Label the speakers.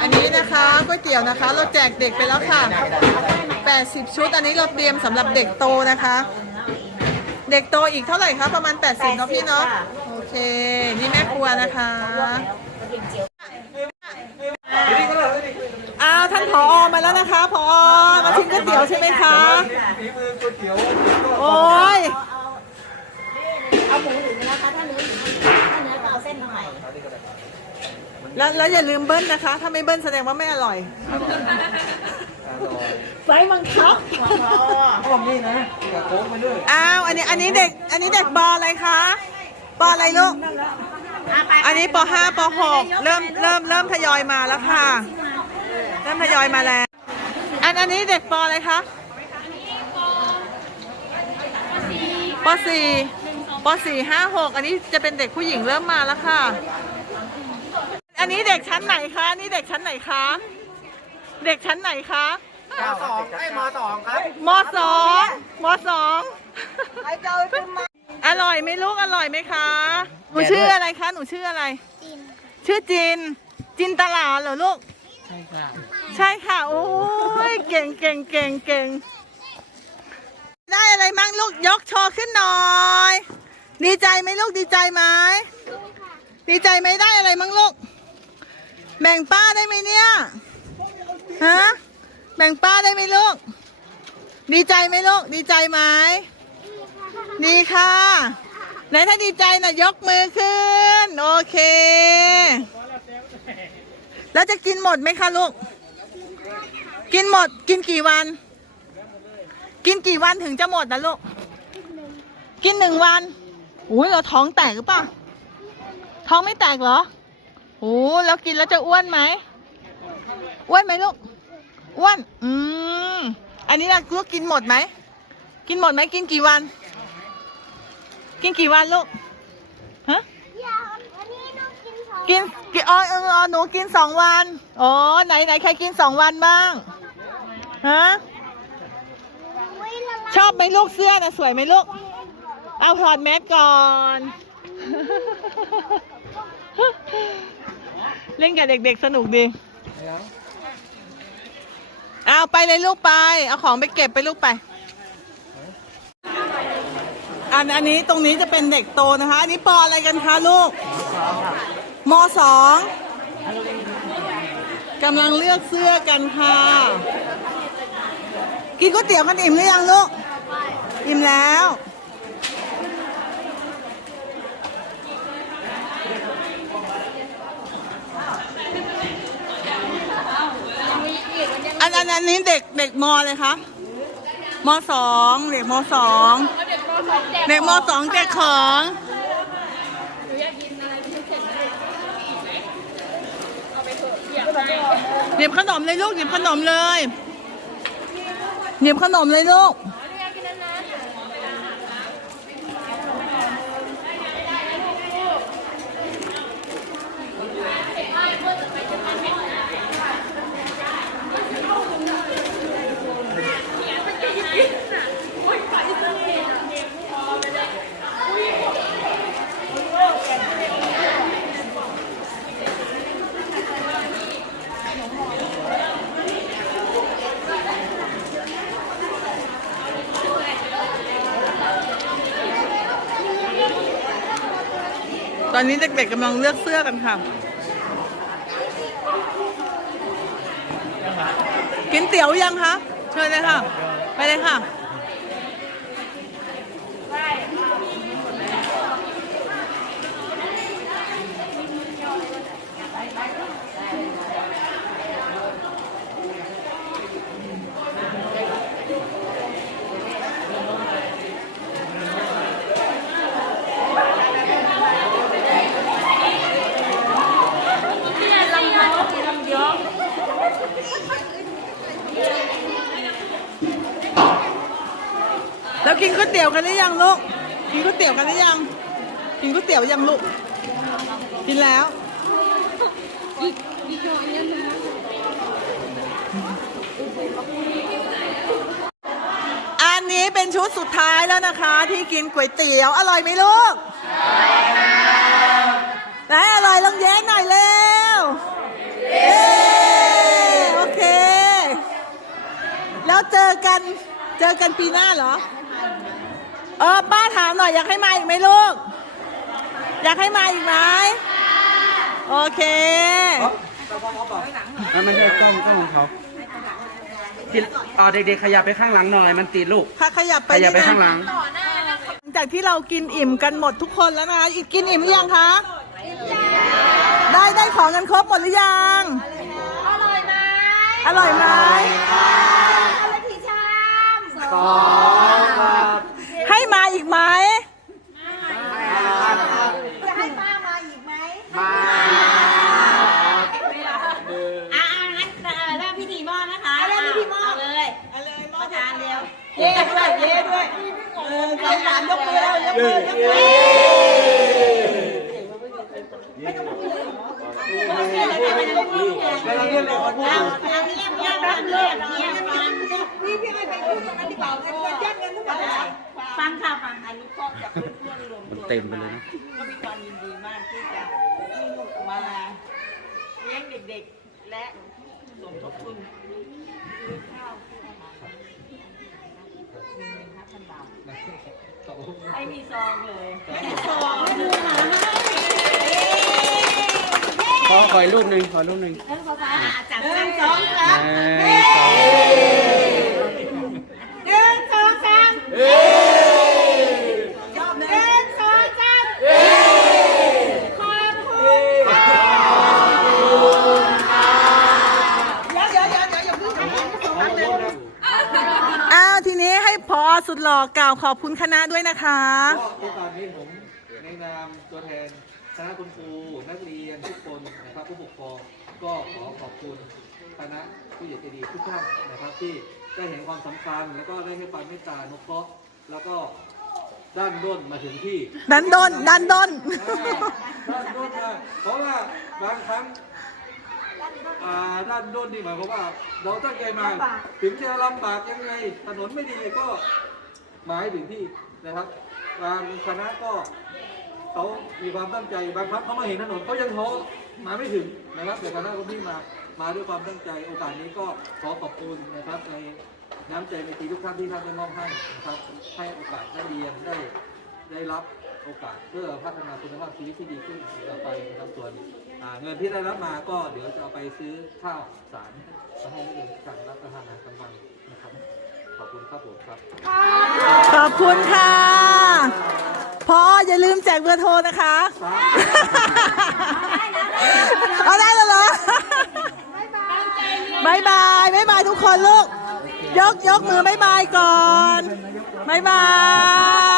Speaker 1: อันนี้นะคะก๋วยเตี๋ยวนะคะ เราแจกเด็กไปแล้วค่ะ 80 ชุด อันนี้เราเตรียมสำหรับเด็กโตนะคะ เด็กโตอีกเท่าไหร่คะประมาณ 80เนาะพี่เนาะโอเค นี่แม่ครัวนะคะอ้าวท่านผอมาแล้วนะคะผอมาชิมก๋วยเตี๋ยวใช่ไหมคะ
Speaker 2: ฝีมือก๋วยเตี๋ยว
Speaker 1: โอ้ย แล้วแล้วอย่าลืมเบิ้ลนะคะ ถ้าไม่เบิ้ลแสดงว่าไม่อร่อยไฟบังคับ
Speaker 2: อ้อมนี่นะกระโค้งไปด้วย
Speaker 1: อ้าวอันนี้อันนี้เด็กอันนี้เด็กปออะไรคะปออะไรลูกอันนี้ปห้าปหกเริ่มเริ่มเริ่มทยอยมาแล้วค่ะ เริ่มทยอยมาแล้ว อันอันนี้เด็กปออะไรคะปสี่ปสี่ห้าหกอันนี้จะเป็นเด็กผู้หญิงเริ่มมาแล้วค่ะ อันนี้เด็กชั้นไหนคะ อันนี้เด็กชั้นไหนคะ เด็กชั้นไหนคะ
Speaker 2: มสองไอ้มสองครับ
Speaker 1: มสองมสองอร่อยไหมลูกอร่อยไหมคะ หนูชื่ออะไรคะ หนูชื่ออะไร ชื่อจิน จินตลาเหรอลูก ใช่ค่ะ ใช่ค่ะ โอ้ยเก่งเก่งเก่งเก่ง ได้อะไรมั่งลูกยกโชว์ขึ้นหน่อย ดีใจไหมลูกดีใจไหมดีใจไหมได้อะไรมั่งลูก แบ่งป้าได้ไหมเนี่ย ฮะ แบ่งป้าได้ไหมลูก ดีใจไหมลูก ดีใจไหม ดีค่ะ ไหนถ้าดีใจน่ะยกมือขึ้น โอเค แล้วจะกินหมดไหมคะลูก กินหมด กินกี่วัน กินกี่วันถึงจะหมดนะลูก กินหนึ่งวัน อุ้ยเราท้องแตกหรือเปล่า ท้องไม่แตกเหรอ โอ้แล้วกินแล้วจะอ้วนไหมอ้วนไหมลูกอ้วน อืม อันนี้นะลูกกินหมดไหม กินหมดไหมกินกี่วัน กินกี่วันลูก ฮะกินกินอ๋อเอออ๋อหนูกินสองวัน อ๋อ ไหนไหนใครกินสองวันบ้าง ฮะ ชอบไหมลูกเสื้อนะสวยไหมลูก เอาถอดแมสก่อน เล่นกับเด็กๆสนุกดีเอาไปเลยลูกไป เอาของไปเก็บไปลูกไป อันอันนี้ตรงนี้จะเป็นเด็กโตนะคะ อันนี้ปออะไรกันคะลูกมสองกำลังเลือกเสื้อกันค่ะ กินก๋วยเตี๋ยวกันอิ่มหรือยังลูก อิ่มแล้ว อันอันอันนี้เด็กเด็กมอเลยคะมสองเด็กมสองเด็กมสองแจกของหยิบขนมเลยลูกหยิบขนมเลยหยิบขนมเลยลูก อนนี้เด็กๆกำลังเลือกเสื้อกันค่ะ กินเตี๋ยวยังคะ เชิญเลยค่ะ แล้วกินก๋วยเตี๋ยวกันหรือยังลูก กินก๋วยเตี๋ยวกันหรือยัง กินก๋วยเตี๋ยวยังลูก กินแล้วอันนี้เป็นชุดสุดท้ายแล้วนะคะ ที่กินก๋วยเตี๋ยว อร่อยไหมลูกใช่ค่ะไหนอร่อยลองแย้หน่อยเร็วโอเค แล้วเจอกัน เจอกันปีหน้าเหรอ เออป้าถามหน่อยอยากให้มาอีกไหมลูก อยากให้มาอีกไหมโอเค
Speaker 2: นั่นไม่ใช่กล้องกล้องของเขาที่อ่าเด็กๆขยับไปข้างหลังหน่อย มันติดลูก
Speaker 1: ค่ะขยับไป
Speaker 2: ขยับไป
Speaker 1: นิดนึ
Speaker 2: ข้างหลัง
Speaker 1: หลังจากที่เรากินอิ่มกันหมดทุกคนแล้วนะคะอีกกินอิ่มหรือยังคะได้ได้ของกันครบหมดหรือยัง
Speaker 3: อร่อยไหม
Speaker 1: อร่อยไหม
Speaker 3: เอาละกี่ชาม สอง
Speaker 1: ให้มาอีกไหม
Speaker 3: จะให้ป้ามาอีกไหมมาอ่างั้นเอ่อเริ่มพิธีมอบนะคะเริ่มพิธีมอบเลยประธานเร็ว
Speaker 1: เย้ด้วยเย้ด้วยเออสองสามยกมือแล้วยกมือยกมือ
Speaker 3: เอาเรียบเรียบเรียบเรียบเรียบฟังพี่พี่ไม่ไปพูด ตรงนั้นดีกว่าเงินเงินแยกเงินทุกคนฟังค่ะฟังอายุครอบจากเพื่อนๆรวม
Speaker 2: มัน
Speaker 3: ตัว
Speaker 2: เต็มไปเลยนะ
Speaker 3: ก็มีความยินดีมากที่จะให้ลูกมาเลี้ยงเด็กๆ และสมทบทุนซื้อข้าวซื้ออาหารหนึ่งห้าพันบาทให้มีซองเลยมีซองให้ดูหาให้
Speaker 2: ขอขออีกรูปหนึ่งขอรูปหนึ่ง
Speaker 3: เออขอฟ้าจับจับสองครับ
Speaker 2: หนึ่งสอง
Speaker 3: หนึ่งสองสามหนึ่งสองสามขอบคุณ
Speaker 1: อ้าวทีนี้ให้พอ สุดหล่อกล่าวขอบคุณคณะด้วยนะคะ
Speaker 4: ก็โอกาสนี้ผมในนามตัวแทนคณะคุณครูนักเรียนทุกคนนะครับผู้ปกครองก็ขอขอบคุณคณะผู้ใหญ่ใจดีทุกท่านนะครับที่ได้เห็นความสำคัญแล้วก็ได้ให้ความเมตตาอนุเคราะห์แล้วก็ด้านด้นมาถึงที่
Speaker 1: ดันดนดันดน
Speaker 4: ด้านด้นนะเพราะว่าบางครั้งอ่าด้านด้นนี่หมายความว่า เราตั้งใจมา ถึงจะลำบากยังไงถนนไม่ดีก็ห มายถึงที่นะครับบางคณะก็เขามีความตั้งใจบางครั้งเขามาเห็นถนนเขายังท้อมาไม่ถึงนะครับแต่คณะก็พี่มามาด้วยความตั้งใจโอกาสนี้ก็ขอขอบคุณนะครับในน้ำใจในทีทุกท่านที่ท่านได้มอบให้นะครับให้โอกาสได้เรียนได้ได้รับโอกาสเพื่อพัฒนาคุณภาพชีวิตที่ดีขึ้นต่อไปนะครับส่วนเงินที่ได้รับมาก็เดี๋ยวจะเอาไปซื้อข้าวสารมาให้นักเรียนสั่งรับประทานอาหารกลางวันนะครับ ขอบคุณครับผมครับ
Speaker 1: ขอบคุณค่ะพออย่าลืมแจกเบอร์โทรนะคะ เอาได้แล้วเหรอบายบายบายบายทุกคนลูก ยกยกมือบายบายก่อนบายบาย